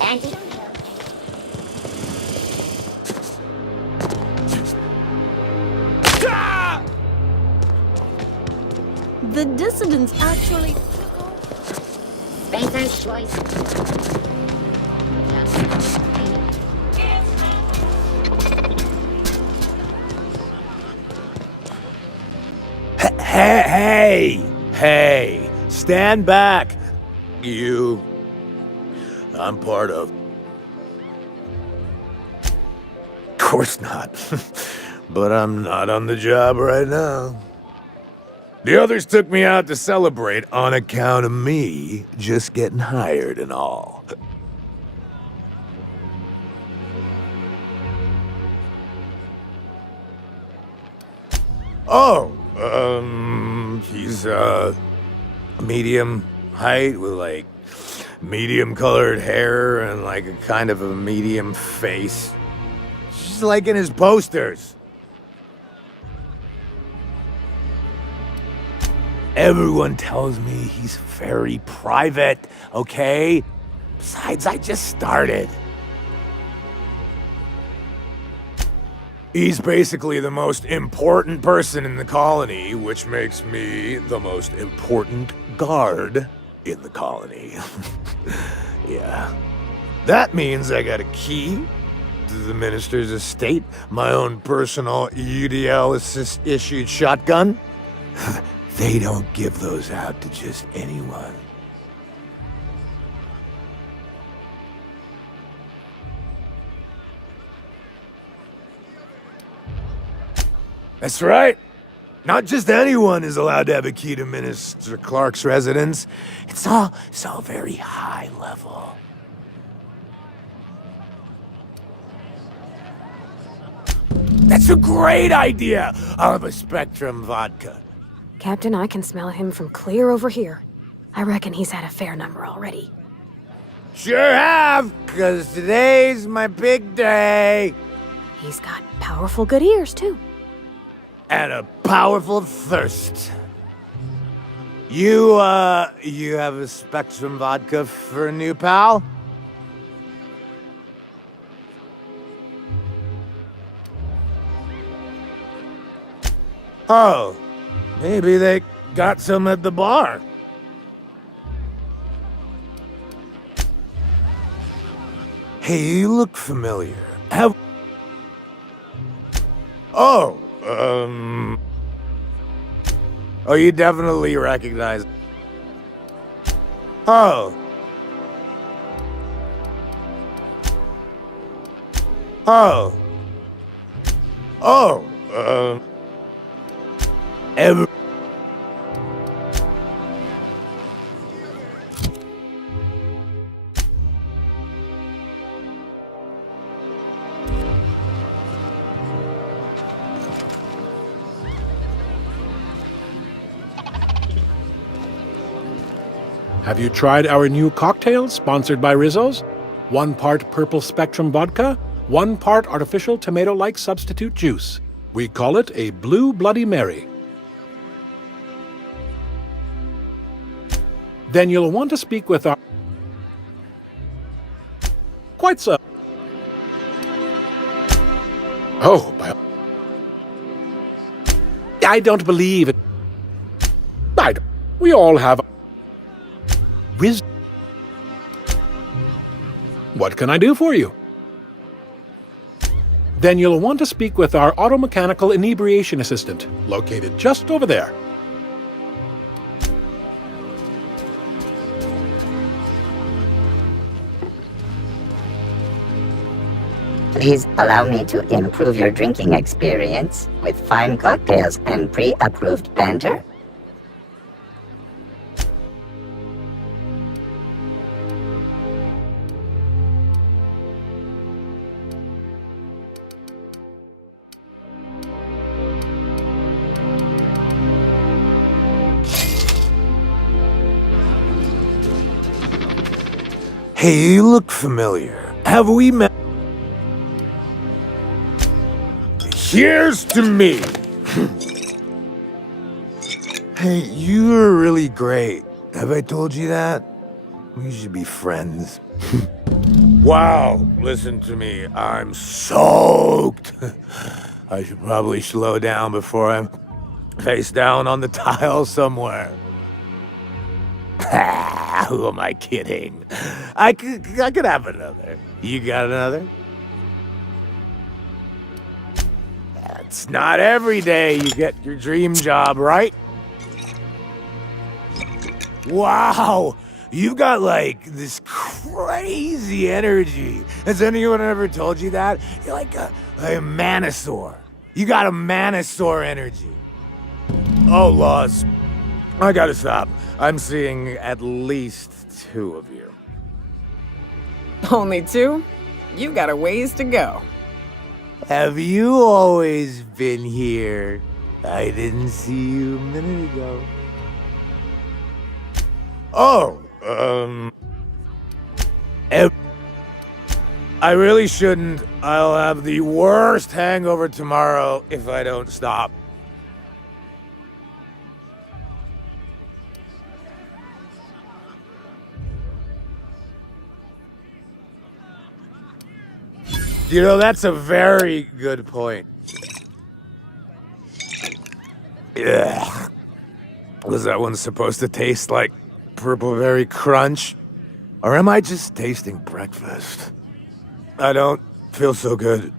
Anti- The dissidents actually... Spacer's choice. Hey! Stand back! You... I'm part of... Of course not. But I'm not on the job right now. The others took me out to celebrate on account of me just getting hired and all. He's, medium height with, like, medium-colored hair and, like, a kind of a medium face. Just like in his posters. Everyone tells me he's very private, okay? Besides, I just started. He's basically the most important person in the colony, which makes me the most important guard in the colony. Yeah. That means I got a key to the minister's estate, my own personal UDL-issued shotgun. They don't give those out to just anyone. That's right. Not just anyone is allowed to have a key to Minister Clark's residence. It's all very high level. That's a great idea! I'll have a Spectrum vodka. Captain, I can smell him from clear over here. I reckon he's had a fair number already. Sure have, 'cause today's my big day. He's got powerful good ears, too. And a powerful thirst. You have a Spectrum vodka for a new pal? Oh, maybe they got some at the bar. Hey, you look familiar. Oh, you definitely recognize... Oh, ever... Have you tried our new cocktail sponsored by Rizzo's? 1 part purple Spectrum vodka, 1 part artificial tomato-like substitute juice. We call it a Blue Bloody Mary. Then you'll want to speak with our... Quite so. Oh, I don't believe it. We all have... What can I do for you? Then you'll want to speak with our automechanical inebriation assistant, located just over there. Please allow me to improve your drinking experience with fine cocktails and pre-approved banter. Hey, you look familiar. Have we met? Here's to me. Hey, you're really great. Have I told you that? We should be friends. Wow, listen to me. I'm soaked. I should probably slow down before I'm face down on the tile somewhere. Who am I kidding? I could have another. You got another? It's not every day you get your dream job, right? Wow, you got like this crazy energy. Has anyone ever told you that? You're like a manosaur. You got a manosaur energy. Oh, laws. I gotta stop. I'm seeing at least 2 of you. Only 2? You got a ways to go. Have you always been here? I didn't see you a minute ago. Oh, I really shouldn't. I'll have the worst hangover tomorrow if I don't stop. You know, that's a very good point. Yeah. Was that one supposed to taste like purple berry crunch? Or am I just tasting breakfast? I don't feel so good.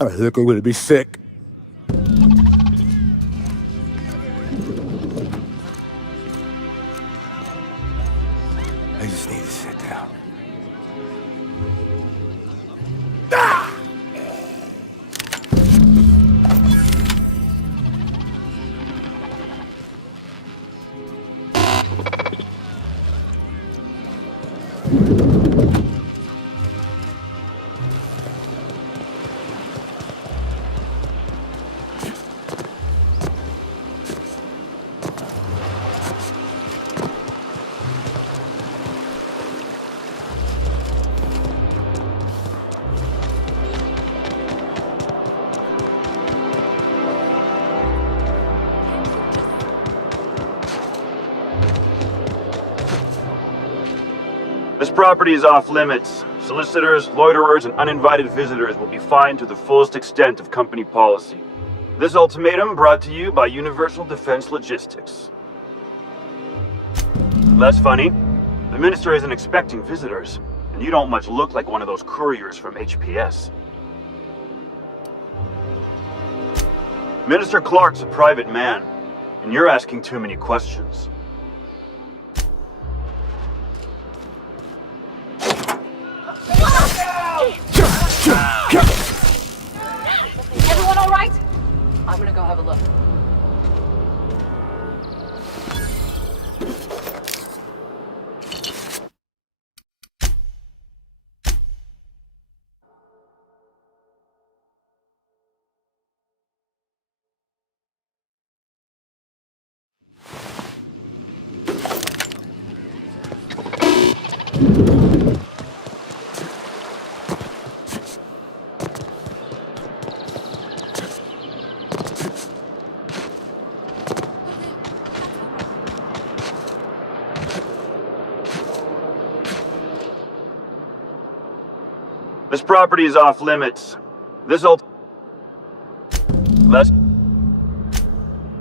I think I'm gonna be sick. I just need to sit down. This property is off limits. Solicitors, loiterers, and uninvited visitors will be fined to the fullest extent of company policy. This ultimatum brought to you by Universal Defense Logistics. That's funny. The Minister isn't expecting visitors, and you don't much look like one of those couriers from HPS. Minister Clark's a private man, and you're asking too many questions. Everyone all right? I'm gonna go have a look. This property is off limits. Let's...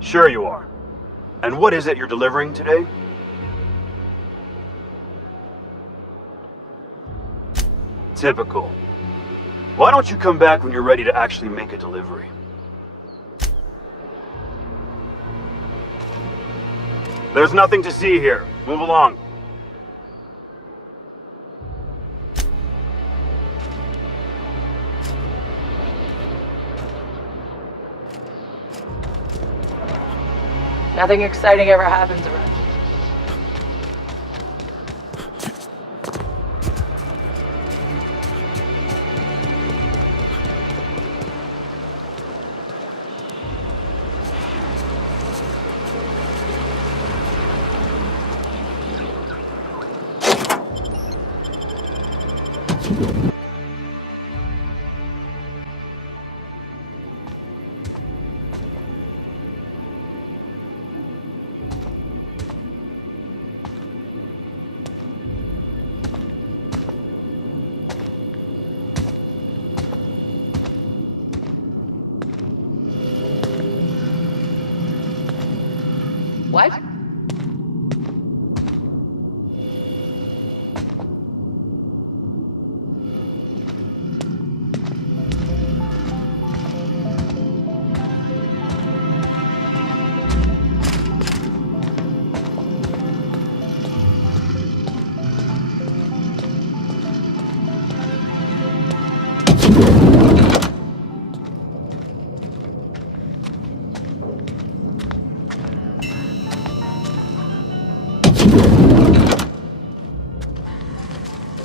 Sure you are. And what is it you're delivering today? Typical. Why don't you come back when you're ready to actually make a delivery? There's nothing to see here. Move along. Nothing exciting ever happens around here. What?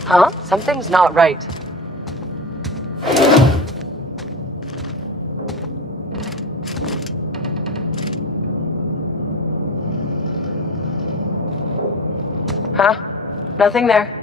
Huh? Something's not right. Huh? Nothing there.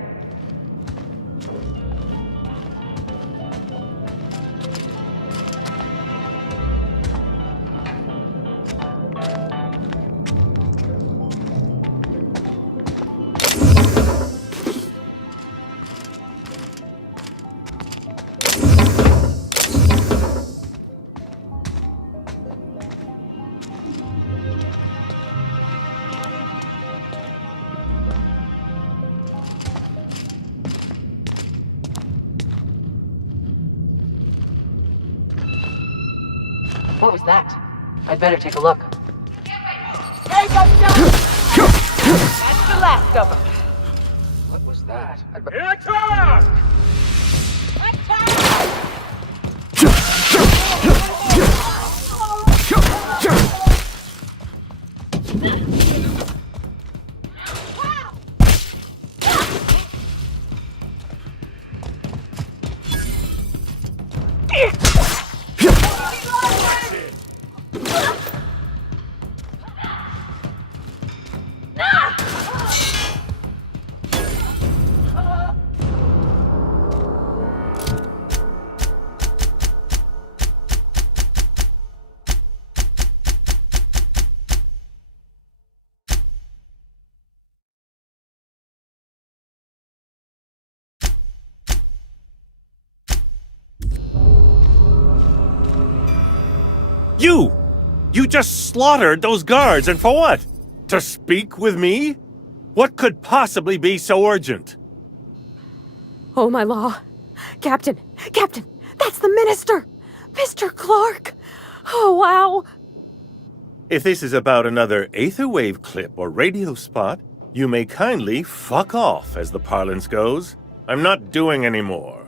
What was that? I'd better take a look. Take us down! That's the last of them. What was that? Attack! You just slaughtered those guards, and for what? To speak with me? What could possibly be so urgent? Oh, my law. Captain! Captain! That's the minister! Mr. Clark! Oh, wow! If this is about another aetherwave clip or radio spot, you may kindly fuck off, as the parlance goes. I'm not doing any more.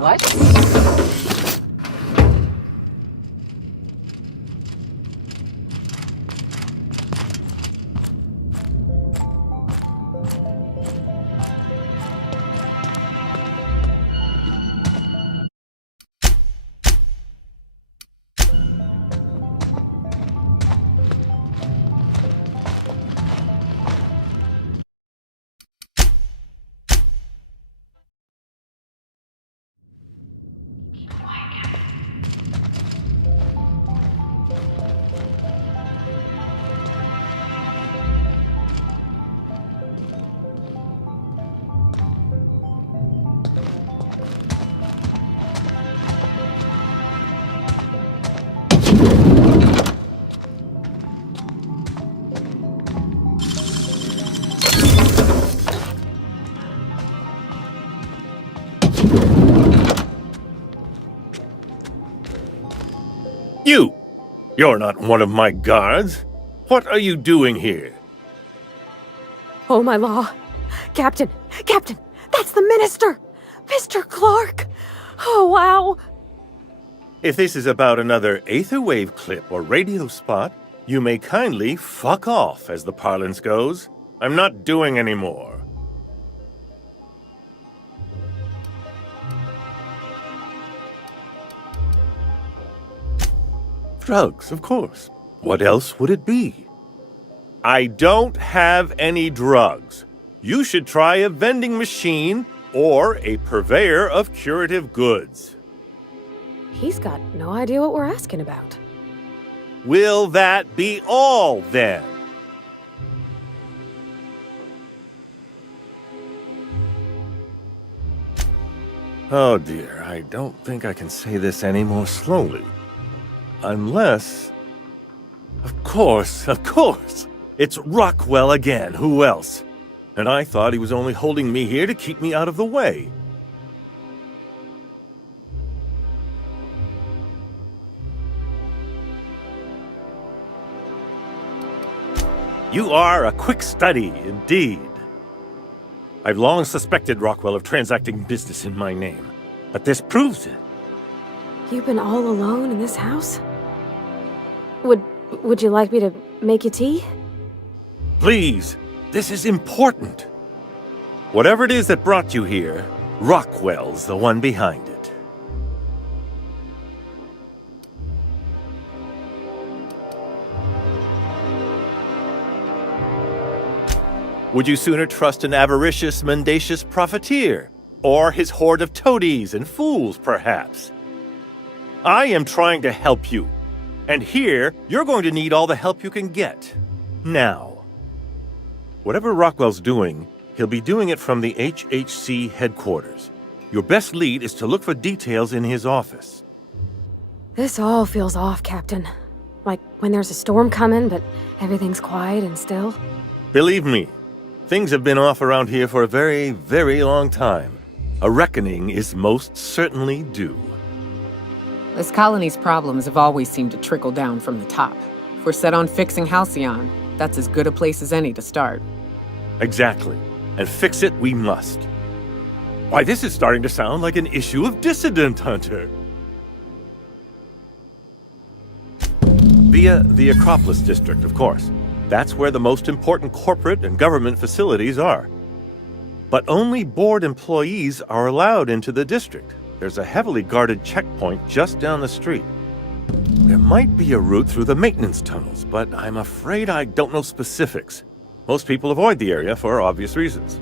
What? You're not one of my guards. What are you doing here? Oh, my law. Captain! Captain! That's the minister! Mr. Clark! Oh, wow! If this is about another aetherwave clip or radio spot, you may kindly fuck off, as the parlance goes. I'm not doing any more. Drugs, of course. What else would it be? I don't have any drugs. You should try a vending machine or a purveyor of curative goods. He's got no idea what we're asking about. Will that be all, then? Oh dear, I don't think I can say this any more slowly. Unless... Of course! It's Rockwell again, who else? And I thought he was only holding me here to keep me out of the way. You are a quick study, indeed. I've long suspected Rockwell of transacting business in my name, but this proves it. You've been all alone in this house? Would you like me to make you tea? Please, this is important. Whatever it is that brought you here, Rockwell's the one behind it. Would you sooner trust an avaricious, mendacious profiteer? Or his horde of toadies and fools, perhaps? I am trying to help you. And here, you're going to need all the help you can get. Now. Whatever Rockwell's doing, he'll be doing it from the HHC headquarters. Your best lead is to look for details in his office. This all feels off, Captain. Like when there's a storm coming, but everything's quiet and still. Believe me, things have been off around here for a very, very long time. A reckoning is most certainly due. This colony's problems have always seemed to trickle down from the top. If we're set on fixing Halcyon, that's as good a place as any to start. Exactly. And fix it we must. Why, this is starting to sound like an issue of Dissident Hunter. Via the Acropolis District, of course. That's where the most important corporate and government facilities are. But only board employees are allowed into the district. There's a heavily guarded checkpoint just down the street. There might be a route through the maintenance tunnels, but I'm afraid I don't know specifics. Most people avoid the area for obvious reasons.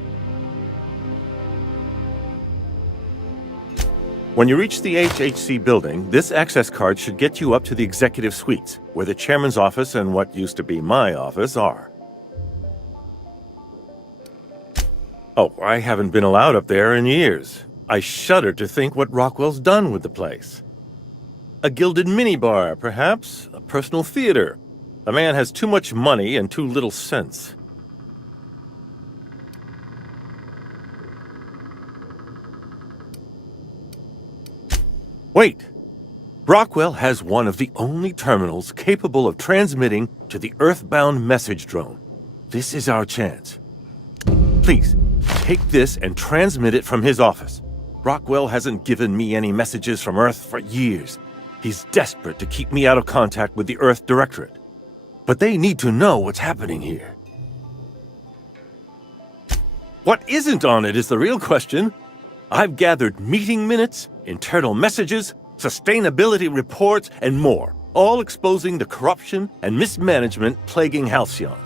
When you reach the HHC building, this access card should get you up to the executive suites, where the chairman's office and what used to be my office are. Oh, I haven't been allowed up there in years. I shudder to think what Rockwell's done with the place. A gilded minibar, perhaps? A personal theater. The man has too much money and too little sense. Wait! Rockwell has one of the only terminals capable of transmitting to the Earthbound message drone. This is our chance. Please, take this and transmit it from his office. Rockwell hasn't given me any messages from Earth for years. He's desperate to keep me out of contact with the Earth Directorate. But they need to know what's happening here. What isn't on it is the real question. I've gathered meeting minutes, internal messages, sustainability reports, and more, all exposing the corruption and mismanagement plaguing Halcyon.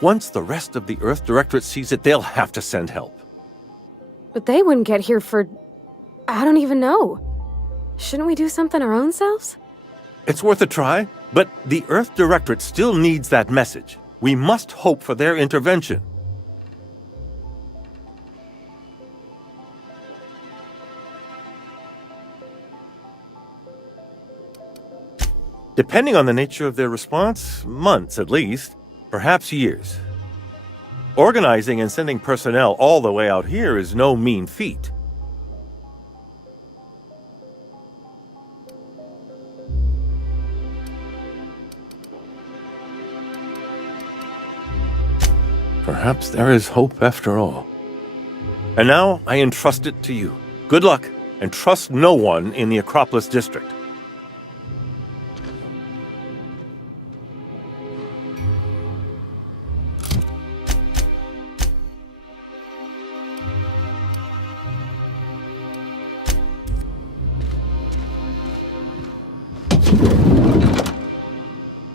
Once the rest of the Earth Directorate sees it, they'll have to send help. But they wouldn't get here for... I don't even know. Shouldn't we do something our own selves? It's worth a try, but the Earth Directorate still needs that message. We must hope for their intervention. Depending on the nature of their response, months at least, perhaps years. Organizing and sending personnel all the way out here is no mean feat. Perhaps there is hope after all. And now I entrust it to you. Good luck, and trust no one in the Acropolis district.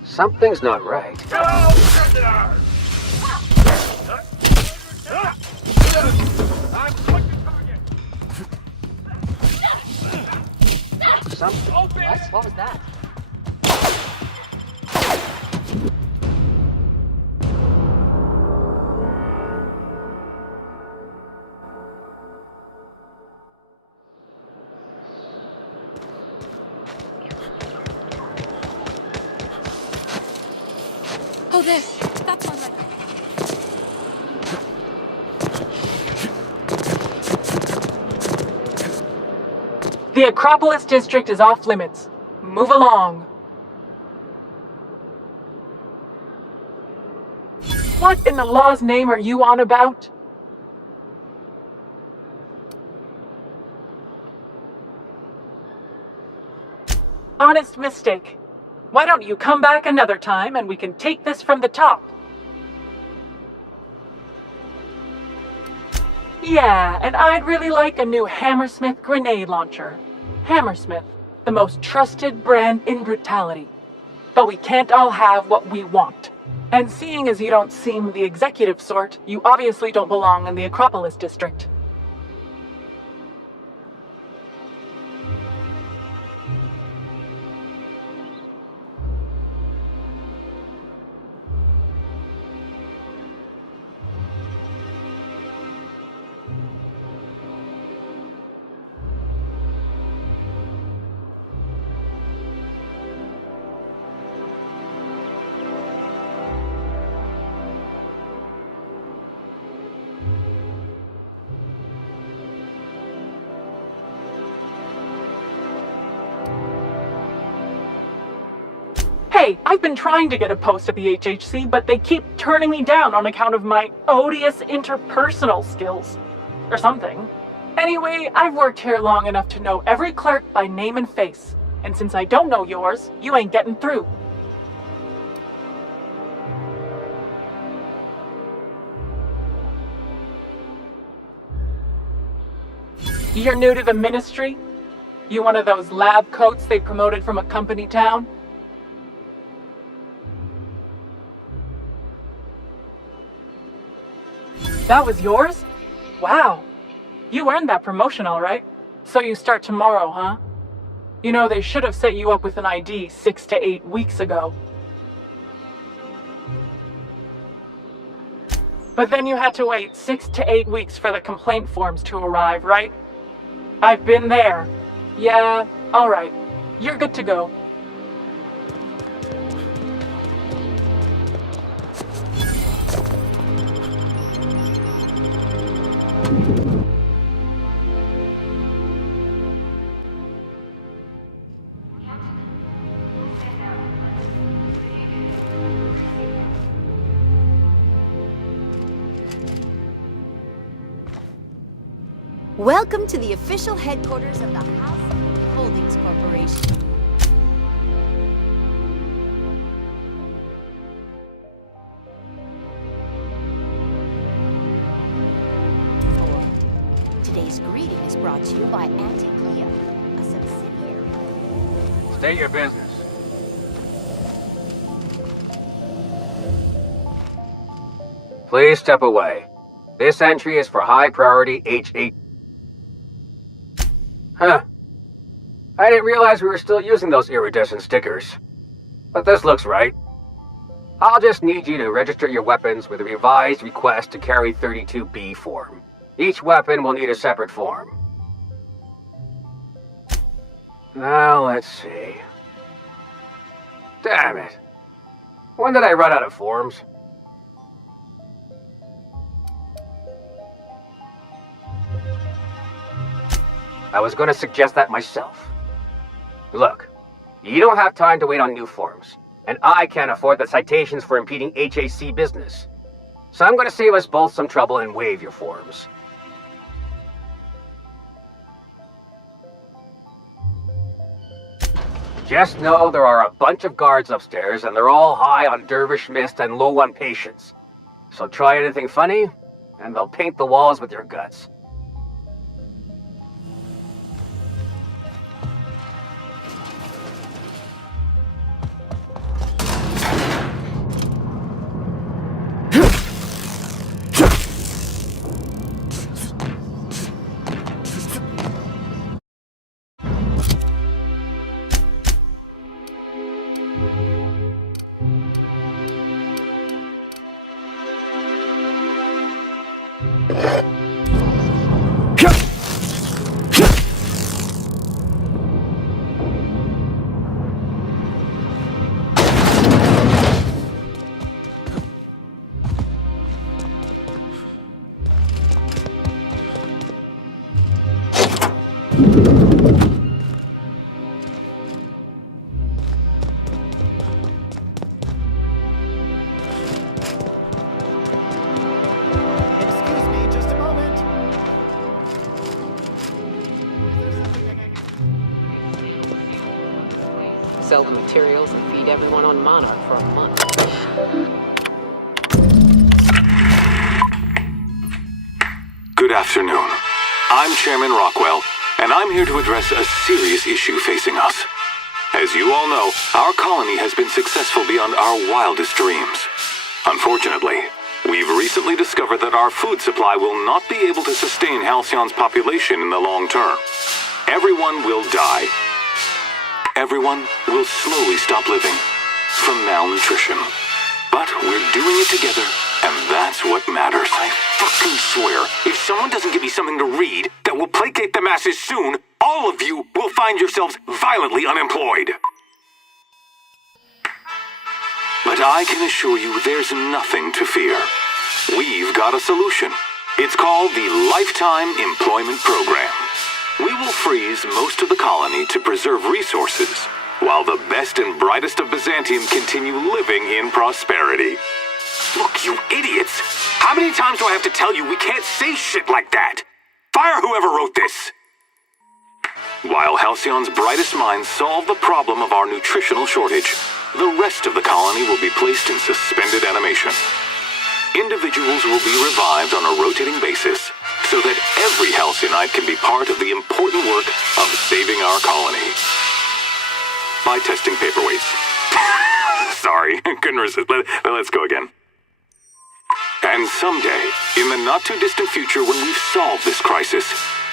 Something's not right. What was that? Oh, there. That's one right. The Acropolis district is off limits. Move along. What in the law's name are you on about? Honest mistake. Why don't you come back another time and we can take this from the top? Yeah, and I'd really like a new Hammersmith grenade launcher. Hammersmith, the most trusted brand in brutality. But we can't all have what we want. And seeing as you don't seem the executive sort, you obviously don't belong in the Acropolis district. Hey, I've been trying to get a post at the HHC, but they keep turning me down on account of my odious interpersonal skills. Or something. Anyway, I've worked here long enough to know every clerk by name and face. And since I don't know yours, you ain't getting through. You're new to the ministry? You one of those lab coats they promoted from a company town? That was yours? Wow. You earned that promotion, all right. So you start tomorrow, huh? You know, they should have set you up with an ID 6 to 8 weeks ago. But then you had to wait 6 to 8 weeks for the complaint forms to arrive, right? I've been there. Yeah, all right. You're good to go. Welcome to the official headquarters of the House Holdings Corporation. Today's greeting is brought to you by Anti-Herói, a subsidiary. State your business. Please step away. This entry is for high priority H8. Huh. I didn't realize we were still using those iridescent stickers. But this looks right. I'll just need you to register your weapons with a revised request to carry 32B form. Each weapon will need a separate form. Now, let's see. Damn it. When did I run out of forms? I was going to suggest that myself. Look, you don't have time to wait on new forms, and I can't afford the citations for impeding HAC business. So I'm gonna save us both some trouble and waive your forms. Just know there are a bunch of guards upstairs, and they're all high on dervish mist and low on patience. So try anything funny, and they'll paint the walls with your guts. Sell the materials and feed everyone on Monarch for a month. Good afternoon. I'm Chairman Rockwell, and I'm here to address a serious issue facing us. As you all know, our colony has been successful beyond our wildest dreams. Unfortunately, we've recently discovered that our food supply will not be able to sustain Halcyon's population in the long term. Everyone will die. Everyone will slowly stop living from malnutrition. But we're doing it together, and that's what matters. I fucking swear, if someone doesn't give me something to read that will placate the masses soon, all of you will find yourselves violently unemployed. But I can assure you there's nothing to fear. We've got a solution. It's called the Lifetime Employment Program. We will freeze most of the colony to preserve resources, while the best and brightest of Byzantium continue living in prosperity. Look, you idiots! How many times do I have to tell you we can't say shit like that? Fire whoever wrote this! While Halcyon's brightest minds solve the problem of our nutritional shortage, the rest of the colony will be placed in suspended animation. Individuals will be revived on a rotating basis, so that every Halcyonite can be part of the important work of saving our colony. By testing paperweights. Sorry, couldn't resist. Let's go again. And someday, in the not-too-distant future when we've solved this crisis,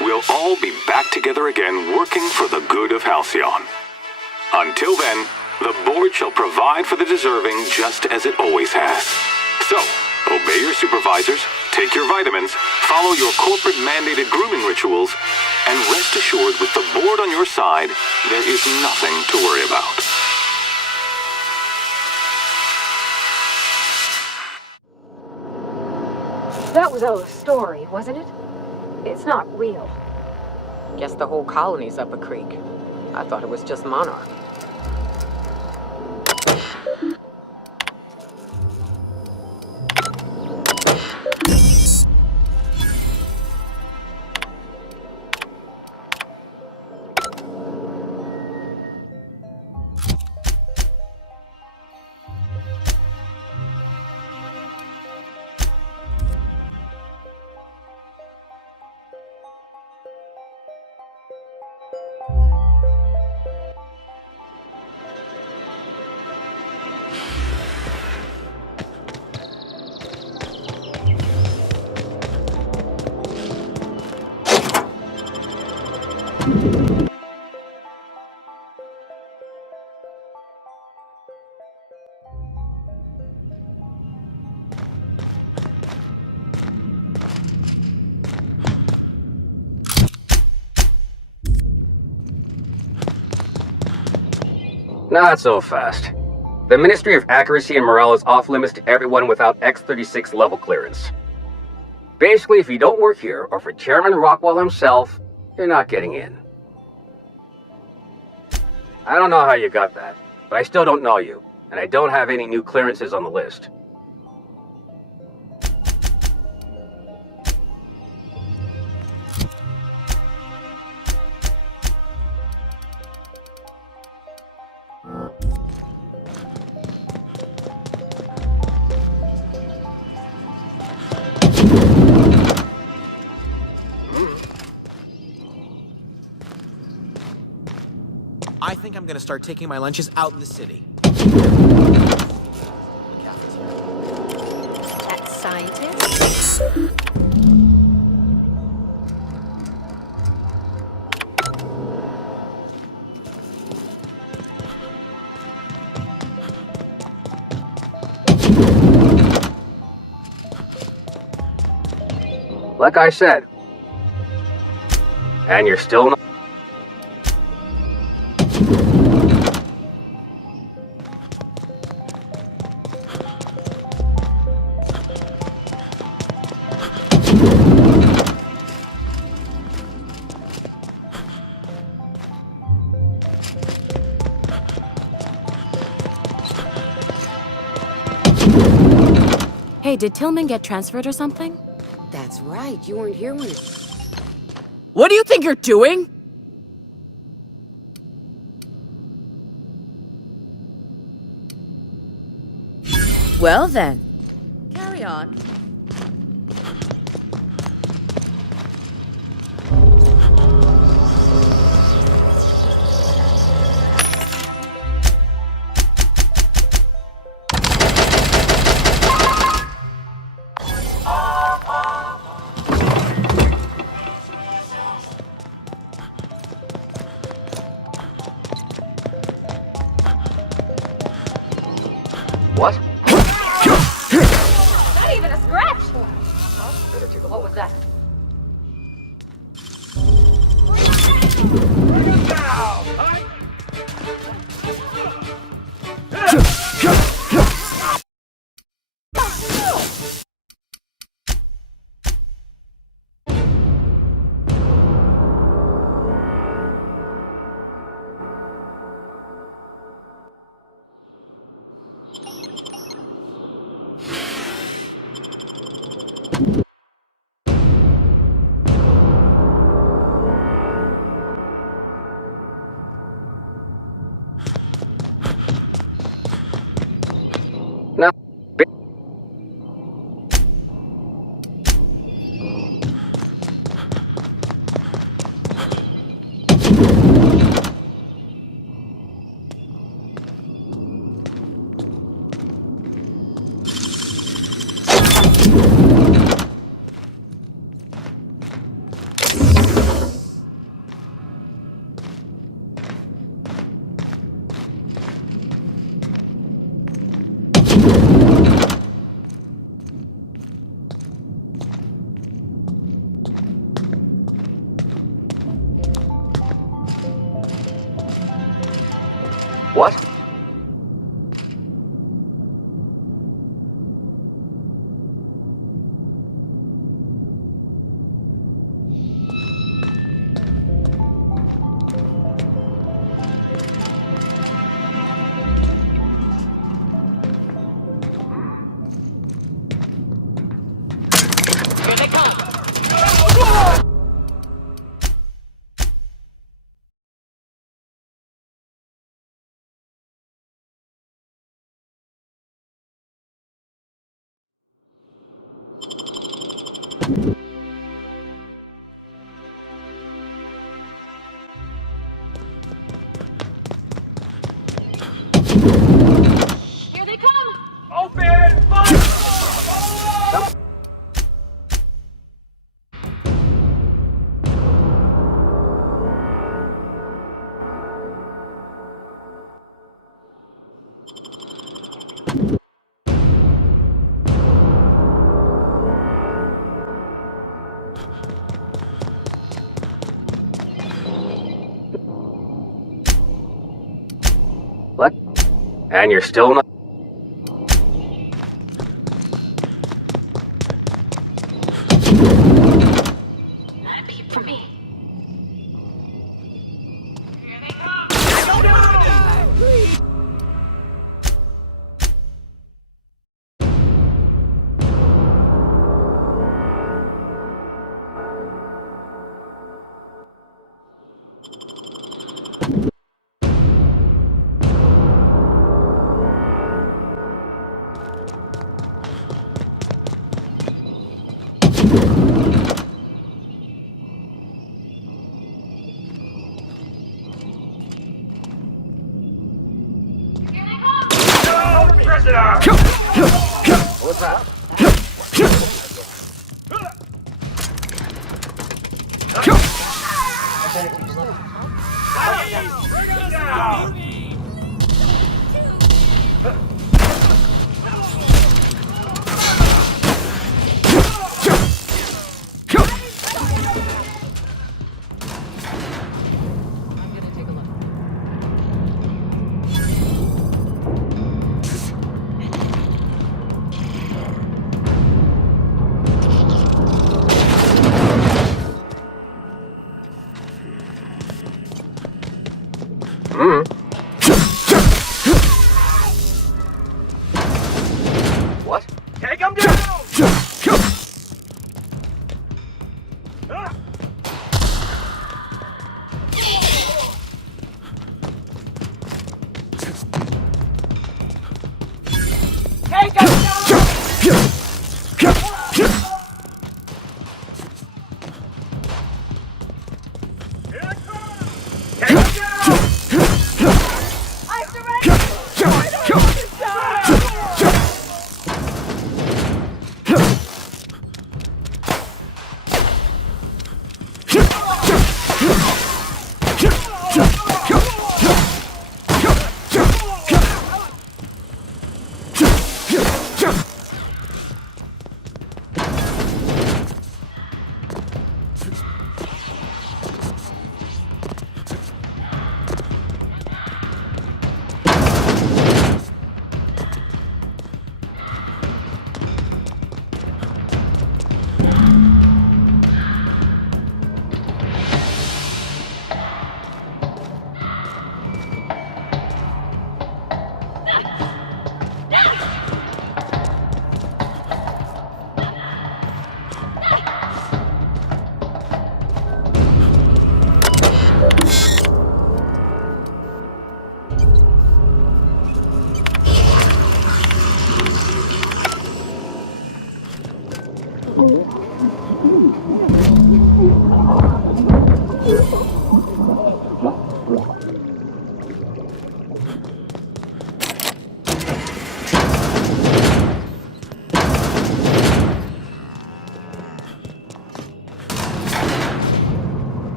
we'll all be back together again working for the good of Halcyon. Until then, the board shall provide for the deserving just as it always has. So, obey your supervisors, take your vitamins, follow your corporate-mandated grooming rituals, and rest assured with the board on your side, there is nothing to worry about. That was all a story, wasn't it? It's not real. Guess the whole colony's up a creek. I thought it was just Monarch. Not so fast. The Ministry of Accuracy and Morale is off limits to everyone without X-36 level clearance. Basically, if you don't work here, or for Chairman Rockwell himself, you're not getting in. I don't know how you got that, but I still don't know you, and I don't have any new clearances on the list. I think I'm gonna start taking my lunches out in the city. That scientist? Like I said. And you're still not... Hey, did Tillman get transferred or something? That's right, you weren't here when... What do you think you're doing? Well then, carry on. What? Not even a scratch! What was that? No. What? Here they come! Here they come! Open fire! What? And you're still not... Not a peep for me. What's up? What? Take him down! Take him down!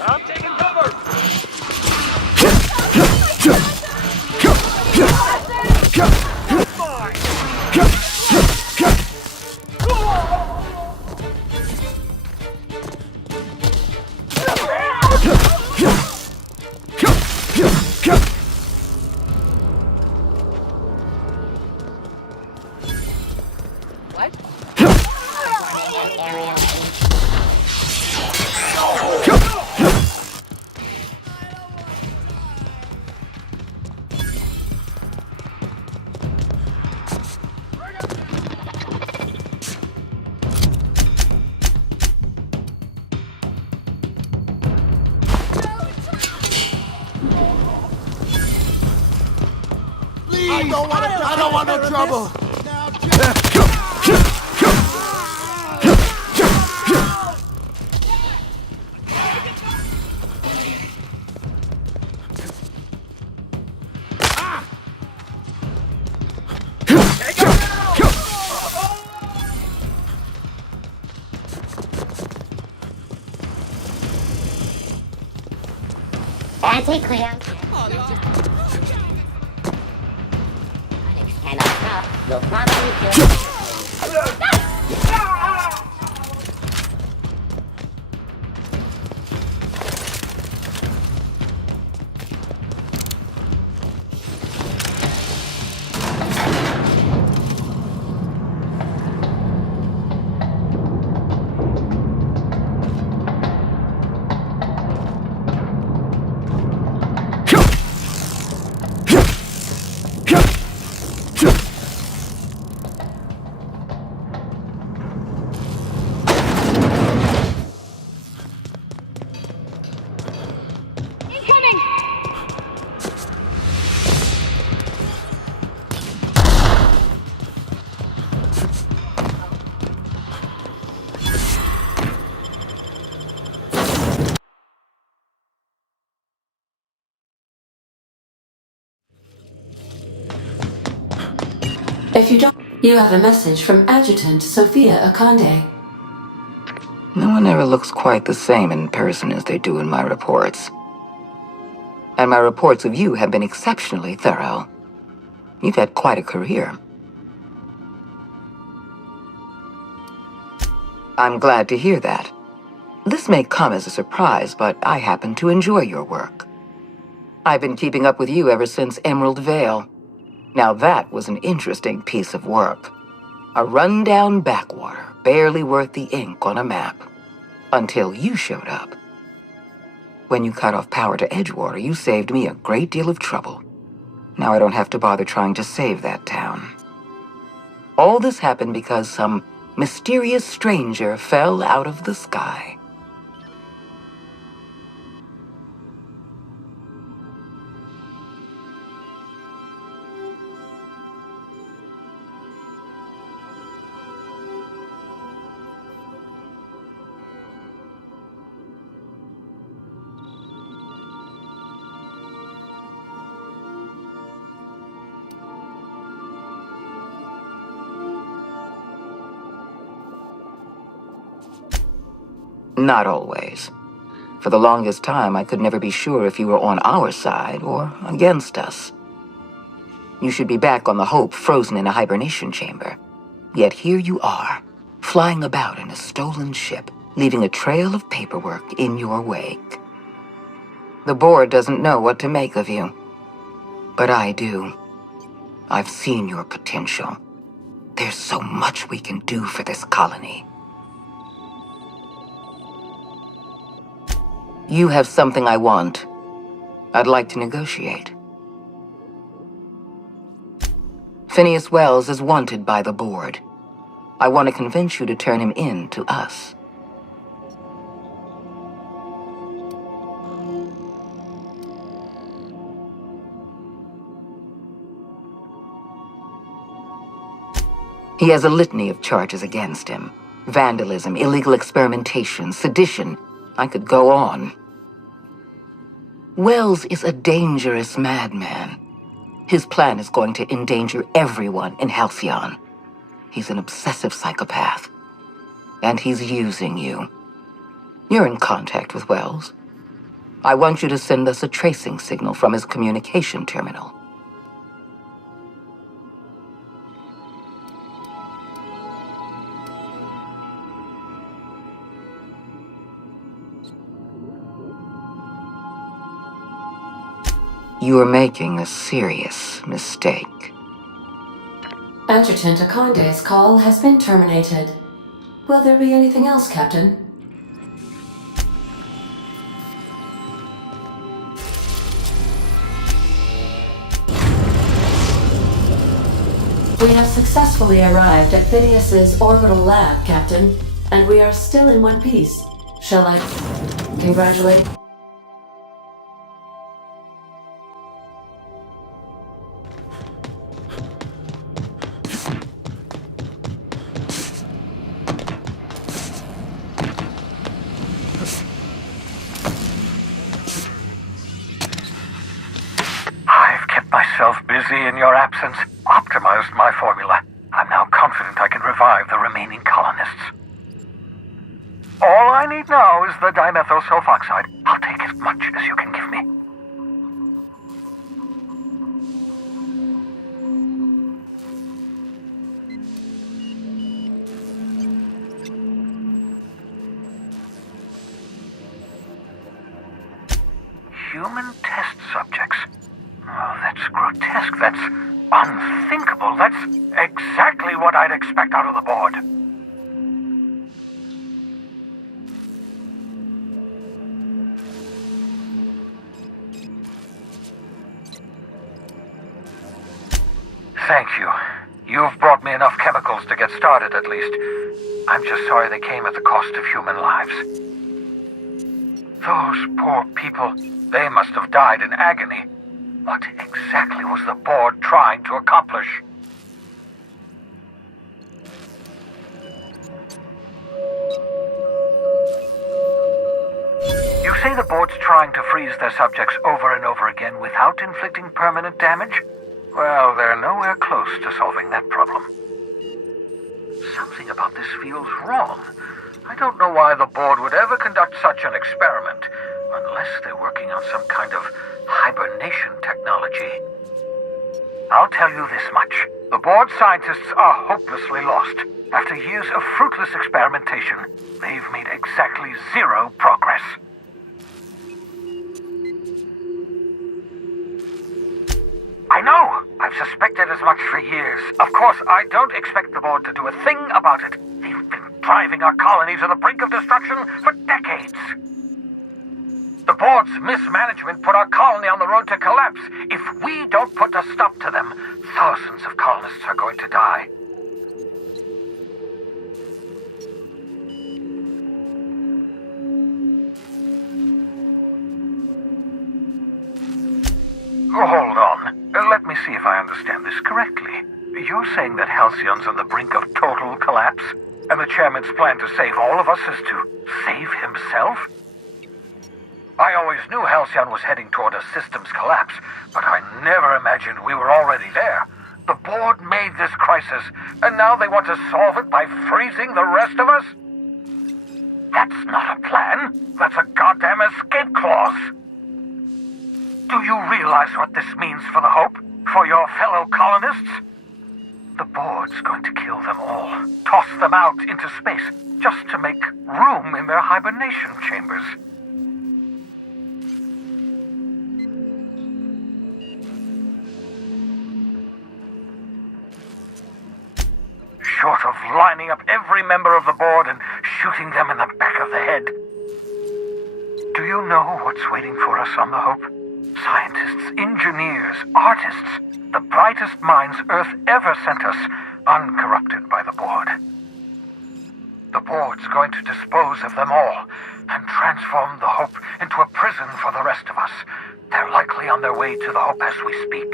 I'm taking cover! I don't want no trouble. Anti-Herói. Cannot stop. Will probably kill. If you don't, you have a message from Adjutant Sophia Akande. No one ever looks quite the same in person as they do in my reports. And my reports of you have been exceptionally thorough. You've had quite a career. I'm glad to hear that. This may come as a surprise, but I happen to enjoy your work. I've been keeping up with you ever since Emerald Vale. Now that was an interesting piece of work. A rundown backwater, barely worth the ink on a map. Until you showed up. When you cut off power to Edgewater, you saved me a great deal of trouble. Now I don't have to bother trying to save that town. All this happened because some mysterious stranger fell out of the sky. Not always. For the longest time, I could never be sure if you were on our side or against us. You should be back on the Hope, frozen in a hibernation chamber. Yet here you are, flying about in a stolen ship, leaving a trail of paperwork in your wake. The board doesn't know what to make of you. But I do. I've seen your potential. There's so much we can do for this colony. You have something I want. I'd like to negotiate. Phineas Wells is wanted by the board. I want to convince you to turn him in to us. He has a litany of charges against him. Vandalism, illegal experimentation, sedition. I could go on. Wells is a dangerous madman. His plan is going to endanger everyone in Halcyon. He's an obsessive psychopath. And he's using you. You're in contact with Wells. I want you to send us a tracing signal from his communication terminal. You are making a serious mistake. Adjutant Akande's call has been terminated. Will there be anything else, Captain? We have successfully arrived at Phineas's orbital lab, Captain, and we are still in one piece. Shall I congratulate? Busy in your absence, optimized my formula. I'm now confident I can revive the remaining colonists. All I need now is the dimethyl sulfoxide. I'll take as much as you can give me. Human test subjects. Oh, that's grotesque. That's unthinkable. That's exactly what I'd expect out of the board. Thank you. You've brought me enough chemicals to get started, at least. I'm just sorry they came at the cost of human lives. Those poor people, they must have died in agony. What exactly was the board trying to accomplish? You say the board's trying to freeze their subjects over and over again without inflicting permanent damage? Well, they're nowhere close to solving that problem. Something about this feels wrong. I don't know why the board would ever conduct such an experiment, unless they're working on some kind of hibernation technology. I'll tell you this much. The board scientists are hopelessly lost. After years of fruitless experimentation, they've made exactly zero progress. I know! I've suspected as much for years. Of course, I don't expect the board to do a thing about it. They've been driving our colony to the brink of destruction for decades. The board's mismanagement put our colony on the road to collapse. If we don't put a stop to them, thousands of colonists are going to die. Hold on. Let me see if I understand this correctly. You're saying that Halcyon's on the brink of total collapse, and the chairman's plan to save all of us is to save himself? I always knew Halcyon was heading toward a systems collapse, but I never imagined we were already there. The board made this crisis, and now they want to solve it by freezing the rest of us? That's not a plan. That's a goddamn escape clause. Do you realize what this means for the Hope? For your fellow colonists? The board's going to kill them all, toss them out into space, just to make room in their hibernation chambers. Short of lining up every member of the board and shooting them in the back of the head. Do you know what's waiting for us on the Hope? Scientists, engineers, artists, the brightest minds Earth ever sent us, uncorrupted by the board. The board's going to dispose of them all and transform the Hope into a prison for the rest of us. They're likely on their way to the Hope as we speak.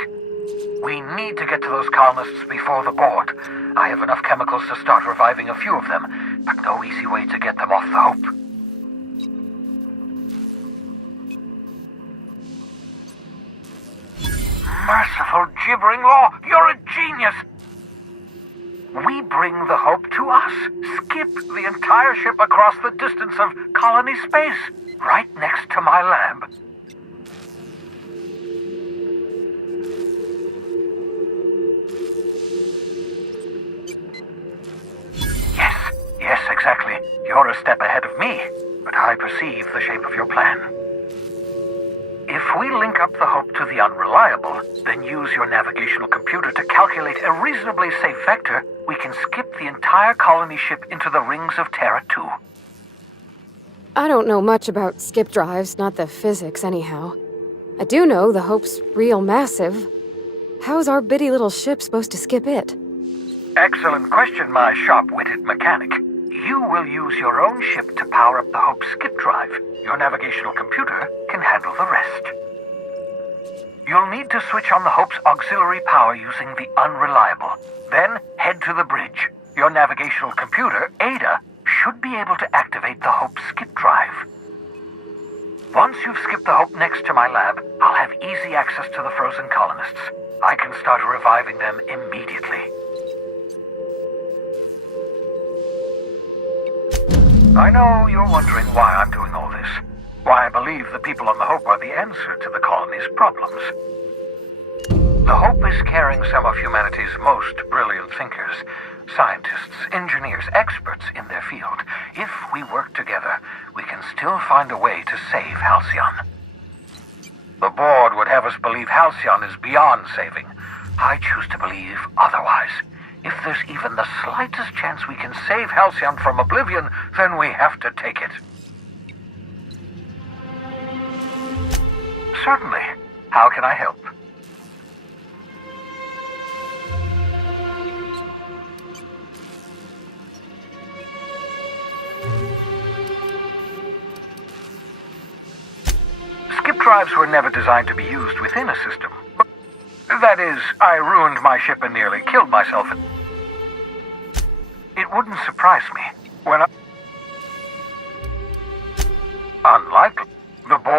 We need to get to those colonists before the board. I have enough chemicals to start reviving a few of them, but no easy way to get them off the Hope. Merciful gibbering law, you're a genius! We bring the Hope to us. Skip the entire ship across the distance of colony space, right next to my lab. Yes, exactly. You're a step ahead of me, but I perceive the shape of your plan. If we link up the Hope to the Unreliable, then use your navigational computer to calculate a reasonably safe vector, we can skip the entire colony ship into the rings of Terra 2. I don't know much about skip drives, not the physics anyhow. I do know the Hope's real massive. How's our bitty little ship supposed to skip it? Excellent question, my sharp-witted mechanic. You will use your own ship to power up the Hope's skip drive. Your navigational computer can handle the rest. You'll need to switch on the Hope's auxiliary power using the Unreliable. Then head to the bridge. Your navigational computer, Ada, should be able to activate the Hope's skip drive. Once you've skipped the Hope next to my lab, I'll have easy access to the frozen colonists. I can start reviving them immediately. I know you're wondering why I'm doing all this. Why I believe the people on the Hope are the answer to the colony's problems. The Hope is carrying some of humanity's most brilliant thinkers, scientists, engineers, experts in their field. If we work together, we can still find a way to save Halcyon. The board would have us believe Halcyon is beyond saving. I choose to believe otherwise. If there's even the slightest chance we can save Halcyon from oblivion, then we have to take it. Certainly. How can I help? Skip drives were never designed to be used within a system. That is, I ruined my ship and nearly killed myself. It wouldn't surprise me when Unlikely. The board